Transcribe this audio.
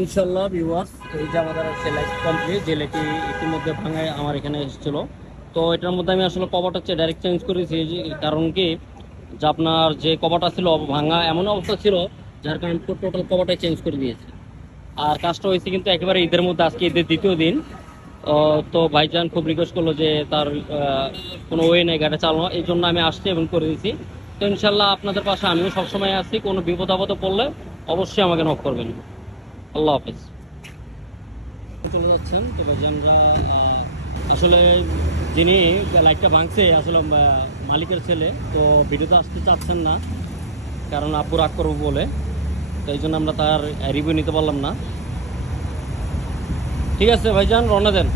ইনশাল্লাহ ভিউয়ার্স, এই যে আমাদের লাইট কমপ্লিট, যে লাইটটি ইতিমধ্যে ভাঙায় আমার এখানে এসেছিল। তো এটার মধ্যে আমি আসলে কভারটা হচ্ছে ডাইরেক্ট চেঞ্জ করেছি, কারণ কি যে আপনার যে কভারটা ছিল ভাঙা এমন অবস্থা ছিল, যার কারণে টোটাল কভারটাই চেঞ্জ করে দিয়েছে। আর কাজটা হয়েছে কিন্তু একেবারে ঈদের মধ্যে, আজকে ঈদের দ্বিতীয় দিন। তো ভাইজান খুব রিকোয়েস্ট করলো যে তার কোনো ওয়ে নেই গাড়ি চালানো, এই জন্য আমি আসছি এবং করে দিয়েছি। তো ইনশাল্লাহ আপনাদের পাশে আমিও সবসময় আছি, কোনো বিপদ আপদে পড়লে অবশ্যই আমাকে নক করবেন। আল্লাহ হাফেজ। চলে যাচ্ছেন তো ভাইজানরা, আসলে যিনি লাইটটা ভাঙছে আসলে মালিকের ছেলে, তো ভিডিওতে আসতে চাচ্ছেন না কারণ আপু রাগ করবো বলে, তো এই জন্য আমরা তার রিভিউ নিতে পারলাম না। ঠিক আছে ভাইজান, রওনা দেন।